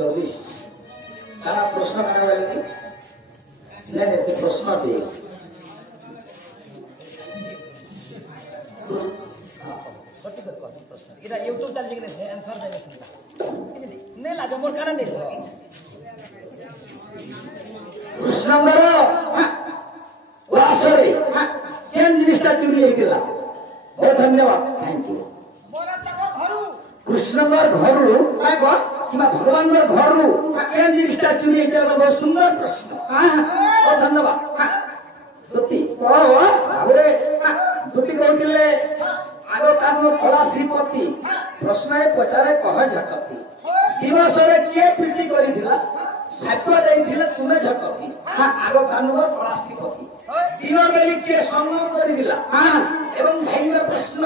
24 काना प्रश्न काना बोले नहीं से प्रश्न दे इधर YouTube चल जिगने से आंसर देने से नहीं लाजो मोर कारण नहीं कृष्णंगर वासरे केन जिनिसटा चुरी हेतिला बहुत धन्यवाद थैंक यू मोरा चको घरु कृष्णंगर घरु आइबो किमा भगवानगर घरु केन जिनिसटा चुरी हेतिला बहुत सुंदर प्रश्न बहुत धन्यवाद दुती आबरे दुती कहतिले आगो कानो कला श्रीपति प्रश्न पचारे कह झटती दिवसरे के प्रीति करिथिला साप्य देइथिला तुमे झटती आगो कानो कला श्रीपति दिन बेली के संगम करिथिला एवं भाईंगर प्रश्न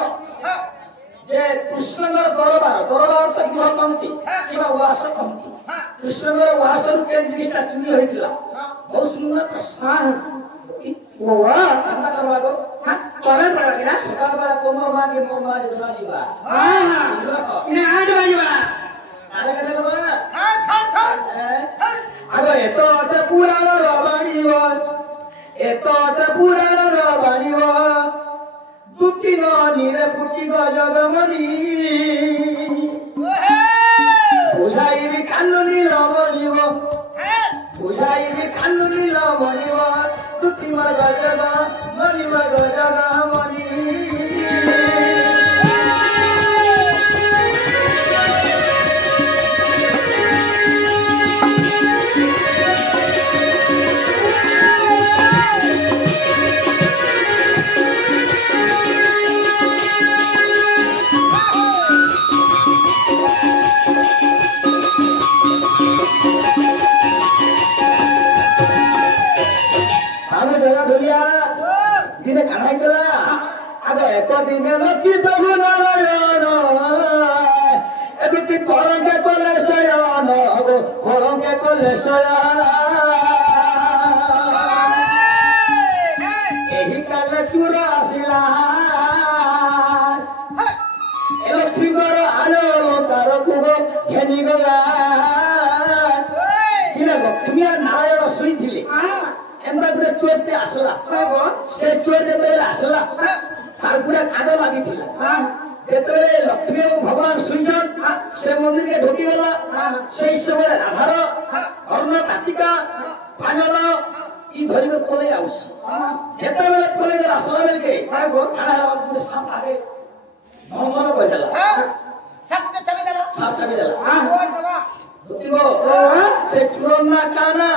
जे कृष्णगर दरबार तक गृह कमती किबा वास कमती कृष्णगर वासरु के जिनिसटा चुरी होइथिला बहुत सुंदर प्रश्न ओवा अंदा करवागो करे पड़ा बिना सकाल बेला तोमर मागे मोर मागे दुना जीवा इने 8 बाजीवा आरे करे बा छाड़ आगो एतो अते पुराण रबाणीवा एतो अते पुराण रबाणीवा दुखी न नीरे पुटी गजगमनी बुझाई भी कानुनी लमणीवा बुझाई भी कानुनी लमणीवा तुती मर गजगा मनी मर गजगा मनी दिने काढ़ाई देला आगे एक दिन लक्ष्मी प्रभु नारायण एबिति परंगे कोले शयन हो परंगे कोले शयन एही काले चूर आसिला ए लक्ष्मी गर आलो तार कुबो घेनी गला दिने लक्ष्मी नारायण शुईथिले एंदा गुडे चोरते आसला से चोर जेतेले आसला तार गुडे कादो लागिथिला जेतेले लक्ष्मी और भगवान सुइसन से मंदिर के ढोकी गला से समय राधार कर्ण कार्तिका पांडव ई धरि कर पले आउस जेतेले पले कर आसला बेल के काना बाबू साप आगे भंसन कर देला साप चाबी देला दुतिगो से चुरना काना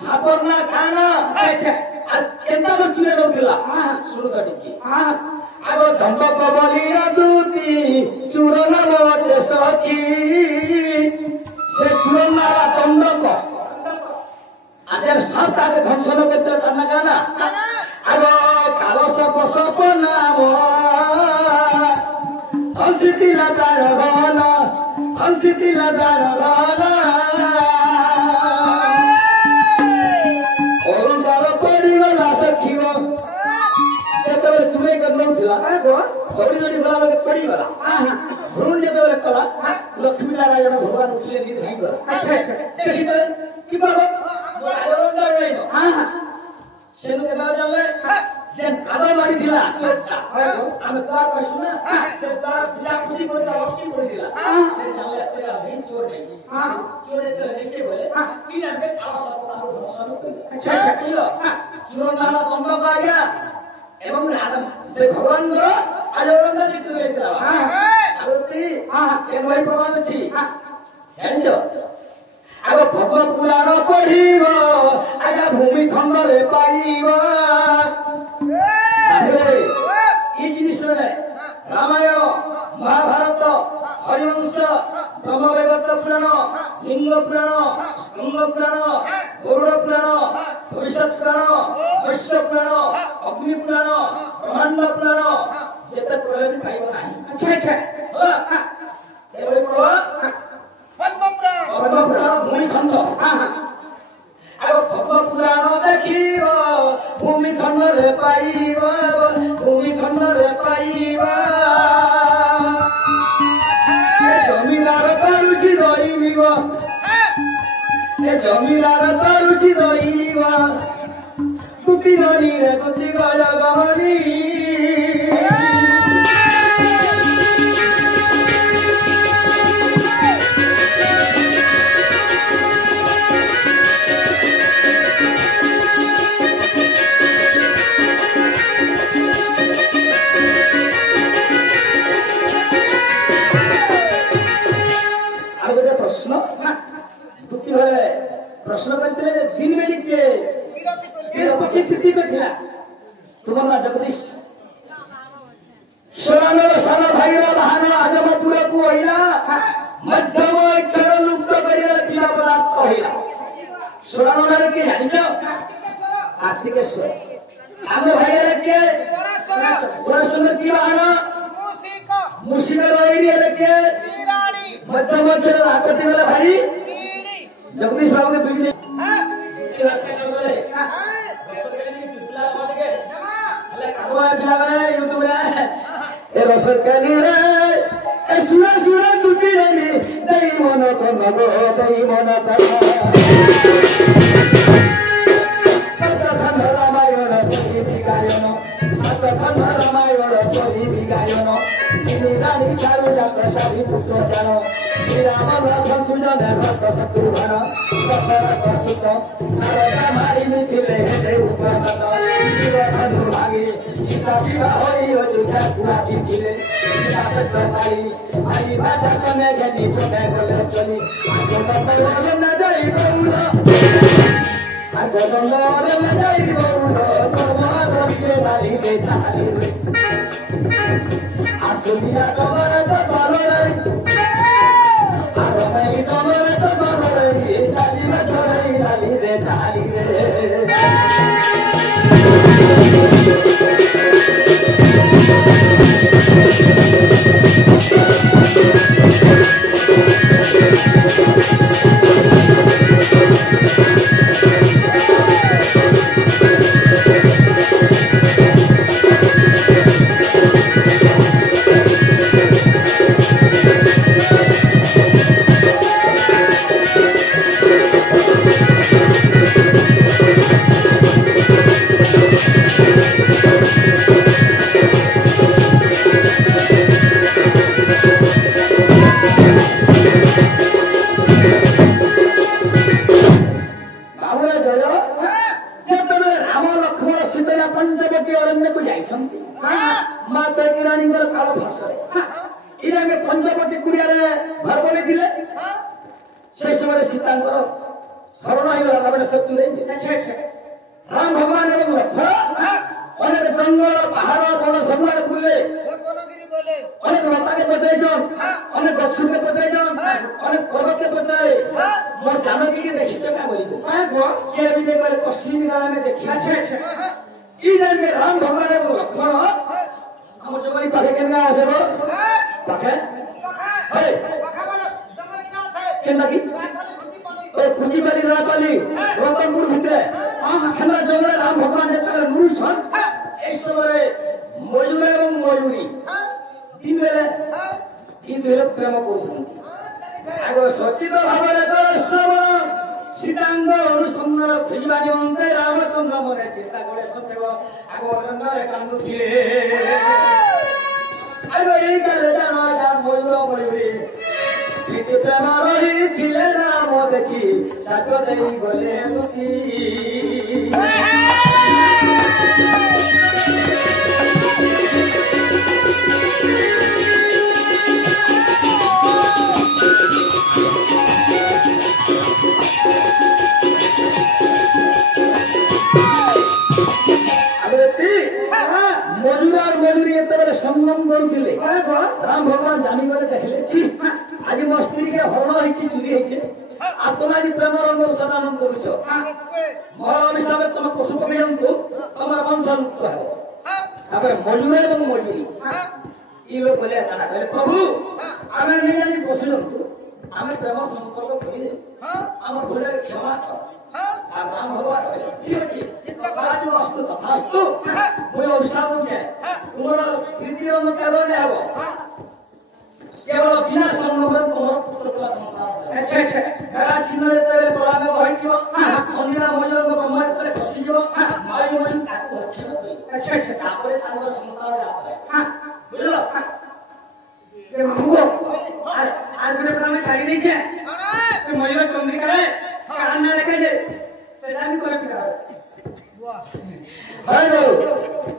सापरना खाना आ केंदा को चुरे नथिला सुनु त टिकी आगो धंडक बलिरा दूती चुरना मोटे सखी से चुरना दंडक आजर साप ताके धंसन करते काना काना आगो कालो सप सप नाम हंसितिला दारगाना हंसितिला दारगाना बड़ी बड़ी गला में पड़ी वाला भ्रूण जब कला लक्ष्मी नारायण भगवान उठले नींद भाई वाला अच्छा देखि तो की बाबा मोर नहीं हां सेनु के बाबा जानले जे कादो मारी दिला छोटा हम तार पछुना से तार पूजा खुशी को लक्ष्मी को दिला से जानले तेरा भाई चोर नहीं हां चोरे तो नीचे बोले पीना के काला साप को धर्षण कर अच्छा पिलो चुरनाना तंबा आ गया एवं राधा से भगवान गरो आलोकन लिखु बेतला आगति एक भाई प्रमाण अछि जानजो आगो भगवान पुराण पढिबो आगा भूमि खंड रे पाइबो अरे ई जिनिस रे रामायण महाभारत हरिवंश ब्रह्मवैवर्त पुराण लिंग पुराण स्कंद पुराण गरुड़ पुराण भविष्य पुराण वैश्य पुराण अग्नि पुराण ब्रह्मांड पुराण जेते पुराण भी पाइबो नाही अच्छा अच्छा ए भाई पढो पद्म पुराण भूमि खंड आगो पद्म पुराण देखिबो भूमि खंड रे पाइबो भूमि खंड रे पाइबो जमीदार करूची रहिबो ଏ ଜମିଦାର ତରୁଚି ଦଇଲିବା ତୁତି ନଦୀରେ ତୁତି ଗଲ ଗମନି प्रश्न करते दिन में तुम ना जगदीश सोनानर सान भाई बाहन आजमपुर को होइला मध्यम अक्षर लुप्त करिला पिला पदार्थ होइला सोनानर के जानिछ कार्तिकेश्वर आम भाई के पुरासुंदर की बाहन मुसिका रोइरी के मध्यम अक्षर आकृति वाला भाई जगदीश बाबू के पीढ़ी सरकारी रे सुना सुना तुझी रे दई मन तो नगो दई मन सतखंड रामायण चली गायन सतखंड रामायण चली गायन रानी चारु जात चारि पुत्र जान श्री राम लक्ष्मण सुजन भक्त शत्रुघ्न दशरथ सुत नारद मारिनी थिले हे उपनंदन शिव धनु भागी सीता विवाह होई अयोध्या पुरासी थिले शासक भाई भाई भाषा सने घेनी छोटे गले चली आगे बतवर न जाई बहुला आगे बतवर न जाई बहुला तोमार के बारी के ताली रे आसुलिया तोमार तो बालो रे पंचवटी कुड़िया घर बन से समय सीतांकर हरण हो शत्रु राम भगवान एवं लक्ष्मण अनेक जंगल पहाड़ बन सब बुले अनेक लता के पचाईन अनेक गछ के पचाईन अनेक पर्वत के पचाए मोर जानकी के देखी क्या बोली ये भी देखो पश्चिमी गाला में देखी ई टाइम में राम भगवान एवं लक्ष्मण हम जगरी पाखे केना आसे बो पाखे हे केना की ओ खुशी बाली रापाली रतनपुर भितरे हमरा जंगल राम भगवान जेतले नुरु छन ए समय मयूर एवं मयूरी दिन बेले ई दुहे प्रेम करूछन्ती आगो सचित भावरे तो श्रवण सीतांग अनुसंधान खोजवा निमंते रामचंद्र मने चिंता करे सतेव आगो रंगरे कांदुथिले आगो एई काले जानो जा मयूर मयूरी प्रीति प्रेम रही दिले राम देखी सागो देई गले दुती संगम करुले राम भगवान जानी गले देखले आज मो स्त्री के हरण होइछि चुरी होइछि आ तुम आज प्रेम रंग सदानंद करुछ मोर अनुसार तुम पशु पक्षी जंतु तुम वंश मुक्त हो तापर मयूर एवं मयूरी ई लोग बोले ना कहले प्रभु आमे नहीं जानी पशु जंतु आमे प्रेम संपर्क करी हम भूले क्षमा कर राम भगवान कहले ठीक अछि आज अस्तु तथास्तु मोय अभिशाप दे तुमर प्रीति रंग केरो ने हबो केवल बिना संगम तुमर पुत्र कला संतान अच्छा अच्छा छिन्न जेते परामे ତାପରେ ତାଙ୍କର ସନ୍ତାନ ଜାତ हां ବୁଝିଲ ये मामू आज मैंने पता मैं छाड़ी नहीं है से मयूर चंद्रिका है कान ना रखे जे सेटा भी करे पिता হয়ে গো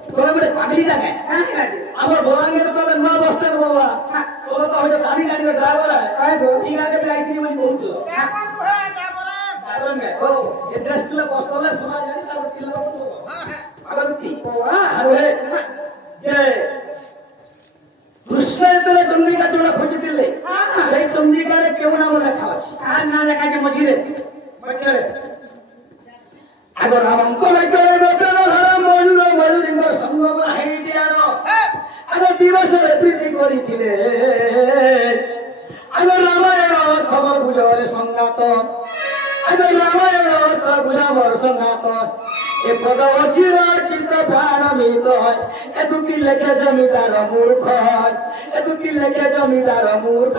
তোরা বলে পাগলি লাগে हां लागे আমার গোলাঙ্গে তো তবে নয় বস্তার বাবা তোরা তো হয়তো গাড়ি গাড়ির ড্রাইভার काय गो ঠিক আগে আইতিনি বলি বলছিল কেমন কুহে কেমন কারণে ও এড্রেস তুলে বস্তালে শোনা যায় তারপর কিলো আগরতি ওয়া আর হে যে কৃষ্ণ যেতলে চন্দ্রিকা চূড়া খুঁজিলে সেই চন্দ্রিকারে কেউ নাম লেখা আছে कान ना रखा जे मझिरे बच्चे আগ রামঙ্ক লাগরে গোপন ধরা ময়ূর ময়ূরিঙ্গ সঙ্গম হাইটি আনো আগ দিবসরে প্রীতি করিছিলে আগ রামায়ণ খবর বুঝরে সংগাত আগ রামায়ণ অর্থ বুঝাবর সংগাত এ পদ অচির চিত্ত প্রাণ মিত এ দুটি লেখে জমিদার মূর্খ এ দুটি লেখে জমিদার মূর্খ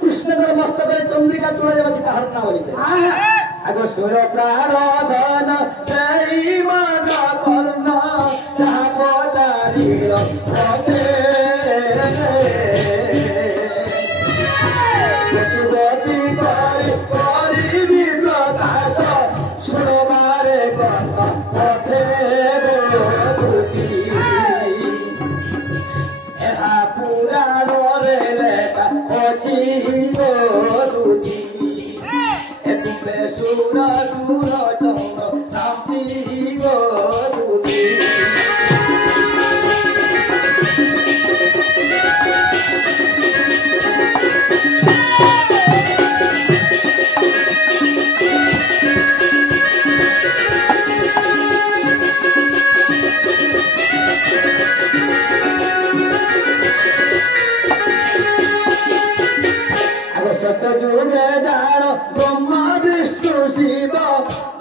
কৃষ্ণের মস্তকে চন্দ্রিকা চূড়া যাচ্ছে কাহার না বলিতে আগ সুর প্রারধন এই মান কর্ণ যাহা পদারিল পথে গতি করে করিবি প্রকাশ সুরমারে গণ পথে দুটি এহা পুরাণরে লেখা অছি দুটি এতুপে সুর সুর চন্দ্র শান্তি দুটি যুগে জান ব্রহ্মা বিষ্ণু শিব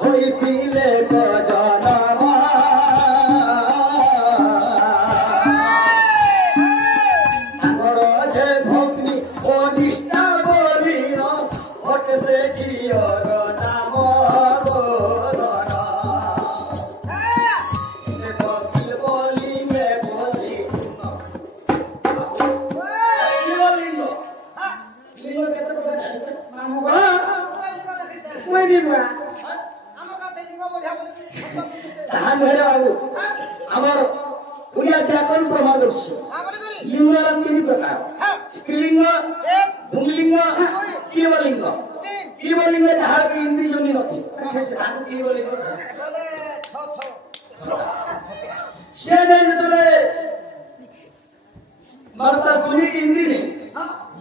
হইছিলে জনম তাঙ্গর যে ভগ্নি ও নিষ্ঠা বলিল ওঠে সে চিয়র নাম গোধন সে কপিল বলিলে বলি লিঙ্গ লিঙ্গ কেতে কথা জানিস मामू गो कोई भी बुआ আমার কাছে লিঙ্গ বোঝা বলি তাহা নহে বাবু আমার ওড়িয়া ব্যাকরণ প্রমাদর্শী হ্যাঁ বলি তুই লিঙ্গর তিন প্রকার হ্যাঁ স্ত্রীলিঙ্গ এক ভূমিলিঙ্গ কিলবলিঙ্গ তিন কিলবলিঙ্গ যাহার কি ইন্দ্রিয় জনি নথি তাহাକୁ কিলবলিঙ্গ বলে ছ সে যেতবে মারতা দুনি ইন্দ্রি নেই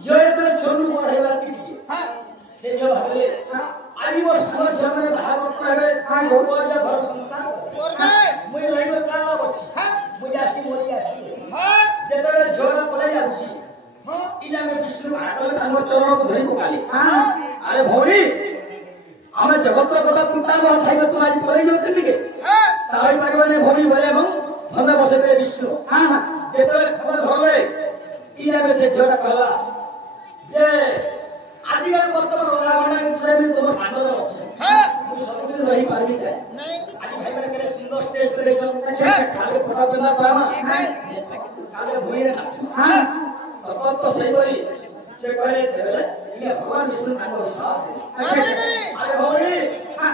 যেতবে ছোটু পড়াইবার কি দিয়ে সে যে ভাবে আদি বর্ষ সামনে ভাগবত কহে পয়সা ঘর সংসার করবে মুই রহিব কাল ଅଛି হ্যাঁ মুই আসি মরি আসি হ্যাঁ যেতবে ঝড় পড়াই যাচ্ছি ইনা আমি বিষ্ণু ভাগবত তাঙ্গর চরণକୁ ধରି ପକାଲି আরে ভৌরি ଆମେ ଜଗତର କଥା ପିତାମହ ଥାଇକ ତୁମ ଆଜି ପଳେଇ ଯାଉଛୁ ଟିକେ হ্যাঁ ତା ହୋଇପାରିବନି ଭଉଣୀ ବଲେ ଏବଂ ଖଣ୍ଡ ବସେଇଦେଲେ ବିଷ୍ଣୁ ଯେତେବେଳେ ଖବର ଧରଲେ ଇନାବେ ସେ ଝିଅଟା କହିଲା ଯେ ଆଜିକାଲି ବର୍ତ୍ତମାନ ରଜାଭଣ୍ଡା ତୁମେ ତମ ପାଦରେ ଅଛି হ্যাঁ ମୁଁ ସବୁଦିନ ରହିପାରିବି କାଇଁ নাই ଆଜି ଭାଇମାନେ କେତେ ସୁନ୍ଦର ଷ୍ଟେଜ করে ଦେଇଛ କାଳେ ଫଟା ପିନ୍ଧା ପାମା କାଳେ ଭୂଇଁରେ ନାଚ ତତ୍ତ ସେଇଭଳି ସେ କହିଲେ ଦେଲେ ଇଏ ଭଗବାନ ବିଷ୍ଣୁ ତାଙ୍କ ବିଷୟ আরে ভৌরি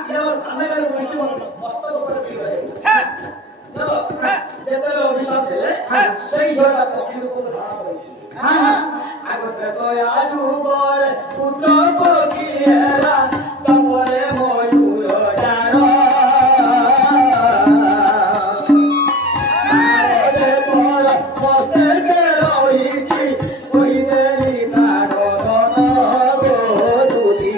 ইয়ে আমার কানে কানে বেশি মস্তক উপরে দিয়ে রয়ে হ্যাঁ যেতেবে অভিশাপ দিলে সেই ঝড়টা পক্ষী রূপকে ধারণ করেছিল আগতে তো আজুগর পুত্র পক্ষী হেরা তারপরে ময়ূর জান পর কষ্টে রয়েছি ওই দেরি প্রাণ ধন গো দুটি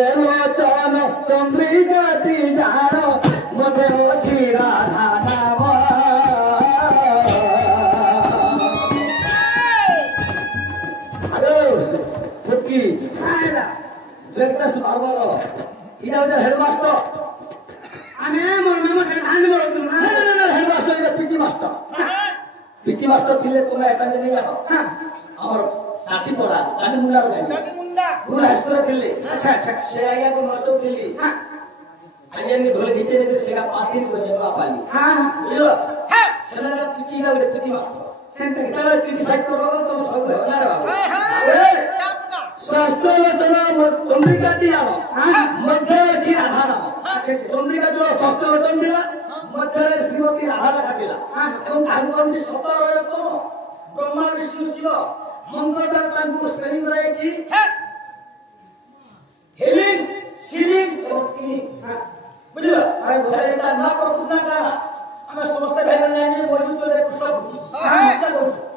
रे लोचन चंद्रिकाती जान मते अछि राधा नाम अरे फुटकी आइला ब्रेकफास्ट मारबालो इया उधर हेडमास्टर आमे मोर मेमो से धान बोलतु ना ना हेडमास्टर इधर पीटी मास्टर थिले तुम एटा नहीं जानो हां और साथी पड़ा जानी मुंडा लगाई जाति मुंडा पूरा हाइस्कूल थिले अच्छा अच्छा से आया को नतो थिली हां आजे ने ढोल घिचे ने सेगा पासी को जवा पाली हां बुझलो हां सेना पीटी लगे पीटी मास्टर केनते इतना पीटी साइड करो तो सब हो ना रे बाबू हां हां अरे चार पुता शास्त्र वचन चंद्रिका दिया हां मध्य अछि राधा नाम अच्छा अच्छा चंद्रिका जो शास्त्र वचन दिला मध्य श्रीमती राधा লেখা দিলা এবং ভাগবতী 17 রকম ব্রহ্মা বিষ্ণু শিব মন্ত্রদার তাঙ্গু স্পেলিং রাইছি হেলিং সিলিং এবং কিলিং বুঝলা আরে ভাই এটা না প্রকুত না কানা আমরা সমস্ত ভাই বোন নিয়ে বইজু চলে কৃষ্ণ বুঝছি হ্যাঁ।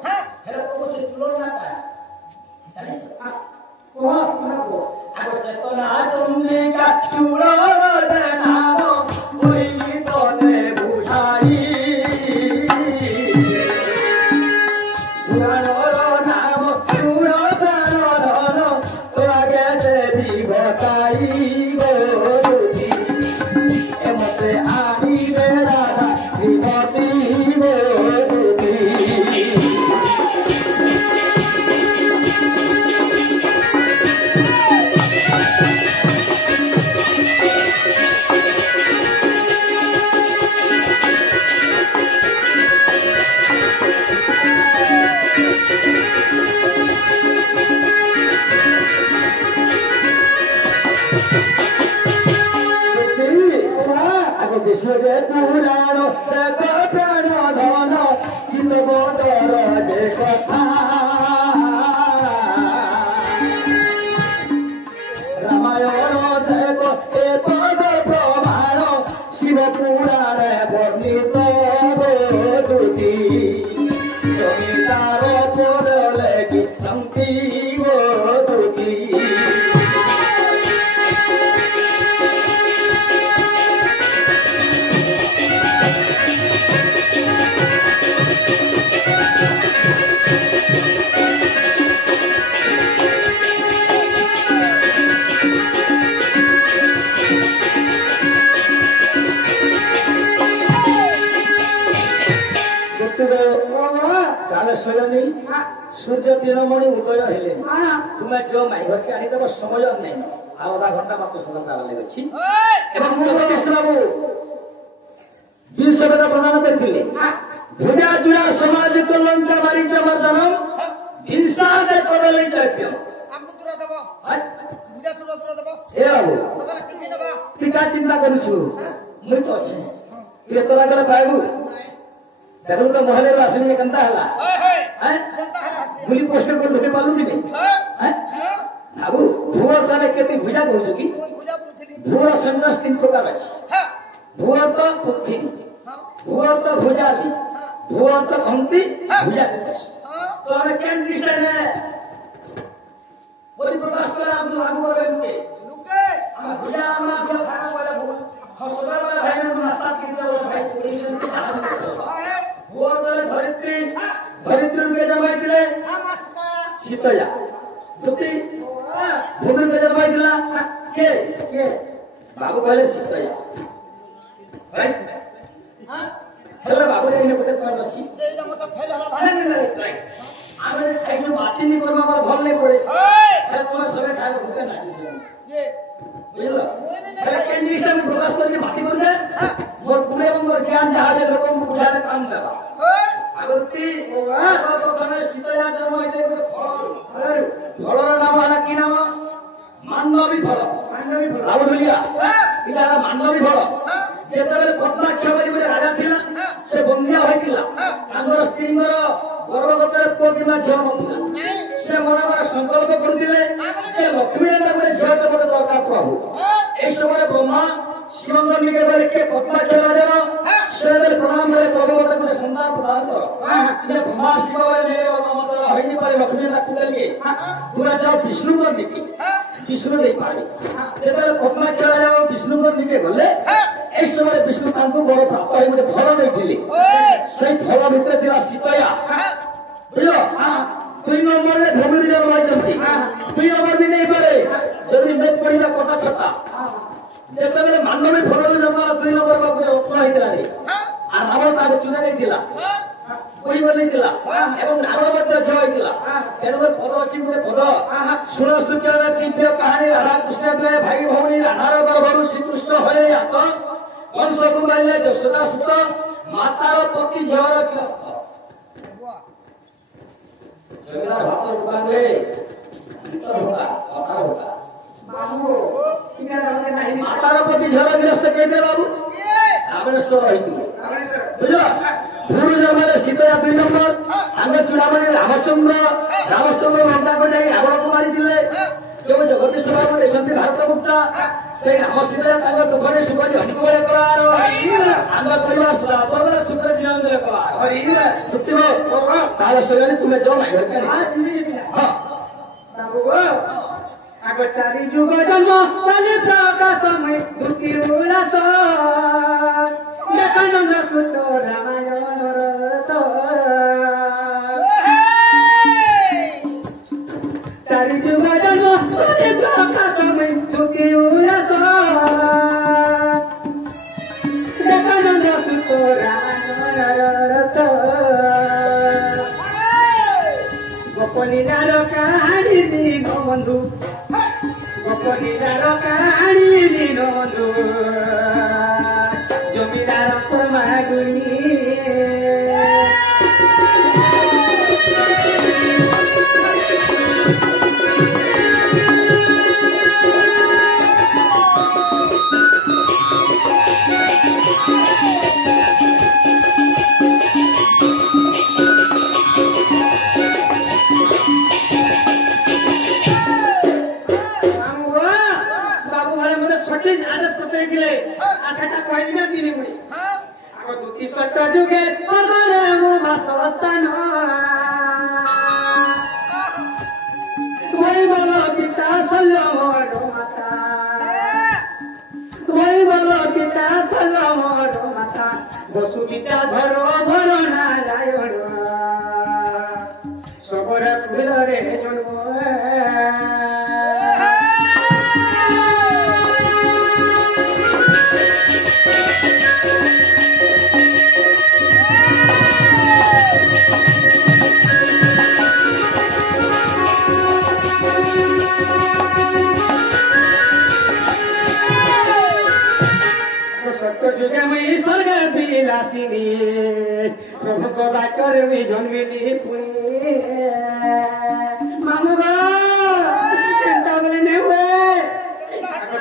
হ্যাঁ হেরা কোন সে তুলন না পায় জানিস ওহ ওহ আগো চেতনা চন্দ্রিকা সুরর নাম ওই তনে বুঝাই পুরাণর নাম সুর প্রাণধন তোয়াগে দেবী ঘটাই গরুজি এমতে আনিবে রাধা শ্রীমতী গরুজি আগে বিষ্ণুকে পুরাণ প্রাণ ধন চিন্তা যে কথা রামায়ণ দেখ এ পদ প্রমাণ শিব পুরাণে বর্ণিত দুটি জমিদার পদ লেগি শান্তি দুটি কালেশ্বরী সূর্য তৃণমণি উদয় হলে তুমি যে মাই ঘরকে আনিদেব সময় নাই আর আধা ঘন্টা মাত্র সন্ধান দেওয়ার লেগেছি এবং বাবু বিশ্ববেদা প্রদান করে ভুজা জুড়া সমাজ কল্যাণ বাণিজ্য বর্ধনম হিংসাতে করলে চৈত্য আমকু তুরা দেব বুঝা তুরা দেব এ বাবু তোরা কি দেবা তুই কা চিন্তা করুছু মুই তো আছে তুই তোরা করে পাইবু দেখুন তো মহলের আসনি কেনতা হলা হ্যাঁ জনতা হলা গুলি পোস্ট করে ঢুকে পারলু কি নেই হ্যাঁ বাবু ভুয়ার তাহলে কেতে ভুজা কହୁଛୁ কি কোন বুঝা পুছিলি ভুয়ার সন্ন্যাস তিন প্রকার আছে হ্যাঁ ভুয়ার তো পুথিনি হ্যাঁ ভুয়ার তো ভুজালি ভুয়ার তো ঘন্টি ভুজা দিতে হ্যাঁ তো আমি কেন দৃষ্টি নে বলি প্রকাশ করে আমি লাগু করবে কে লুকে আমার ভুজা আমরা বিয়া খানা করে সদা করে ভাই না নাস্তা কিনতে বলে ভাই হ্যাঁ ভুয়ার দলে ধরিত্রী ধরিত্রীকে জন্মাইছিলে আমাস্তা শীতয়া দুটি ভূমিকে জন্মাইଥିଲା কে কে বাবু କହିଲେ ଶୀତୟା রাইট হ্যাঁ ହେଲେ ବାବୁ ଏଇନେ ଗୋଟେ ପଏଣ୍ଟ ଅଛି এইটা মতো ফেল হলা ভাই ରାଇଟ୍ ଆମେ ଯଦି ଖାଇଛୁ ବାତି ନି କରିବା ଆମର ଭଲ ନାଇଁ ପଡେ এই ହେଲେ ତମେ ସବେ ଖାଇବ ଭୁକେ ନାହିଁ ये ବୁଝିଲ ହେଲେ କେନ୍ ଜିନିଷଟା ମୁଁ ପ୍ରକାଶ କରିଛି ବାତି କରିଦେ ମୋର ଗୁଣେ ଏବଂ ମୋର ଜ୍ଞାନ ଯାହା ଯେ ଲୋକଙ୍କୁ ବୁଝାରେ କାମ ଦେବା এই ଆଗତି ସର୍ବପ୍ରଥମେ ଶୀତୟା ଜନ୍ମ ହେଇଥିଲେ ଗୋଟେ ଫଳ ଫଳର ନାମ ହେଲା କି ନାମ ମାଣ୍ଡବୀ ଫଳ ମାଣ୍ଡବୀ ଫଳ ଆଉ ଢୁଲିଆ ଏଇଟା ହେଲା ମାଣ୍ଡବୀ ଫଳ হ্যাঁ ଯେତେବେଳେ ପଦ୍ମାକ୍ଷ ବୋଲି ଗୋଟେ ରାଜା ଥିଲା ସେ ବନ୍ଦିଆ ହୋଇଥିଲା ତାଙ୍କର ସ୍ତ୍ରୀଙ୍କର ଗର୍ଭଗତରେ ପୁଅ କିମ୍ବା ଝିଅ ନଥିଲା ସେ ମନେ ମନେ ସଂକଳ୍ପ କରୁଥିଲେ ଯେ ଲକ୍ଷ୍ମୀ ଗୋଟେ ଝିଅ ଗୋଟେ ଦରକାର ପ୍ରଭୁ এই সময় ব্রহ্মা শিবঙ্গ নিকে বলে কে পদ্মাক্ষ রাজা সে বলে প্রণাম করে প্রভু মতে করে সন্তান প্রদান কর এটা ব্রহ্মা শিব বলে মতো হয়নি পারে লক্ষ্মী তাকে বলে তুই যাও বিষ্ণু কর নাকি বিষ্ণু দেই পারবি যেটা দিকে গলে এই সময় বিষ্ণু তাଙ୍କୁ বড় প্রাপ্ত হয়ে গোটে ফল ଦେଇଥିଲେ সেই ফল ভিতরে ଥିଲା সীতয়া বুঝল 2 নম্বরে ভূমির জল রয়েছেন 2 নম্বর ବି ନେଇପାରେ ଯଦି ମେଟ୍ ପଡିବା କଟା ଛଟା ଯେତେବେଳେ ମାନବୀ ଫଳରେ ଜନ୍ମ 2 নম্বର ବାବୁରେ ରତ୍ନ ହେଇଥିଲା আর রাবণ তাকে চুনে নেইଥିଲା কই গলিଥିଲା এবং রাবণ ମଧ୍ୟ ଝିଅ ହେଇଥିଲା ତେଣୁକରି ପଦ ଅଛି ଗୋଟେ ପଦ ଶୁଣ ସୁଖ୍ୟର ଦିବ୍ୟ କାହାଣୀ ରାଧା କୃଷ୍ଣ ଦ୍ୱୟ ଭାଇ ଭଉଣୀ ରାଧାର ଗର୍ଭରୁ ଶ୍ରୀକୃଷ୍ଣ ହଏ ଆତ କଂସକୁ ମାରିଲେ ଯଶୋଦା ସୁତ ମାତାର ପତି ଝିଅର ଗ୍ରସ୍ତ ଜମିଦାର ଭାତ ଦୋକାନରେ ଗୀତ ଢୋକା କଥା ଢୋକା ବାବୁ କିନା ରହେ ନାହିଁ ମାତାର ପତି ଝିଅର ଗ୍ରସ୍ତ କେଇଥିଲେ ବାବୁ ରାବଣେଶ୍ୱର ହେଇଥିଲେ ବୁଝିଲ ଭୂରୁ ଜନ୍ମରେ ସୀତୟା 2 নম্বর ତାଙ୍କ ଚୂଡ଼ାମଣି ରାମଚନ୍ଦ୍ର ଲଙ୍କାକୁ ଯାଇ ରାବଣକୁ ମାରିଥିଲେ ଯୋଉ ଜଗଦୀଶ ବାବୁ ଦେଇଛନ୍ତି ଭାରତ ମୁକ୍ତା ସେଇ ରାମ ସୀତୟା ତାଙ୍କ ଦୁଃଖରେ ସୁଖରେ ଅଧିକ ବଳେ କରାର ଆମ ପରିବାର ସର୍ବଦା ସୁଖରେ ଜୀବନରେ କରାର ସତ୍ୟ ତାହେଲେ ସରିଗଲେ ତୁମେ ଯାଅ ନାହିଁ ହଁ ବାବୁ আগ চারি যুগ জন্ম কালে প্রকাশময় দুটি উল্লাস দেখানন্দ সুত রামায়ণর চারি যুগ জন্ম কালে প্রকাশময় দুটি উল্লাস দেখানন্দ সুত রামায়ণর গোপলীলার কাহিনী দিন বন্ধু গোপলীলার কাহিনী দিন বন্ধু জমিদার মাগুড়ি যুগে বাসস্থান বল পিতা সল্লমর মাতা পিতা সল্লমর মাতা বসুবিতা ধর ধর নারায়ণ সবর ফুলরে জন্ম যুগে মুই স্বর্গ বিলাসিনী প্রভু বাক্যরে মুই জন্মিলি পুরী মামু বলে নে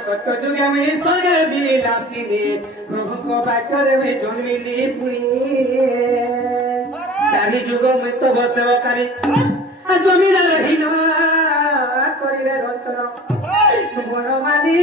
সত্য যুগে মুই স্বর্গ বিলাসিনী প্রভু বাক্যরে মুই জন্মিলি পুরী চারি যুগ মুই তো বসেবকারী জমিদার হীন করিলে রচন বনমালী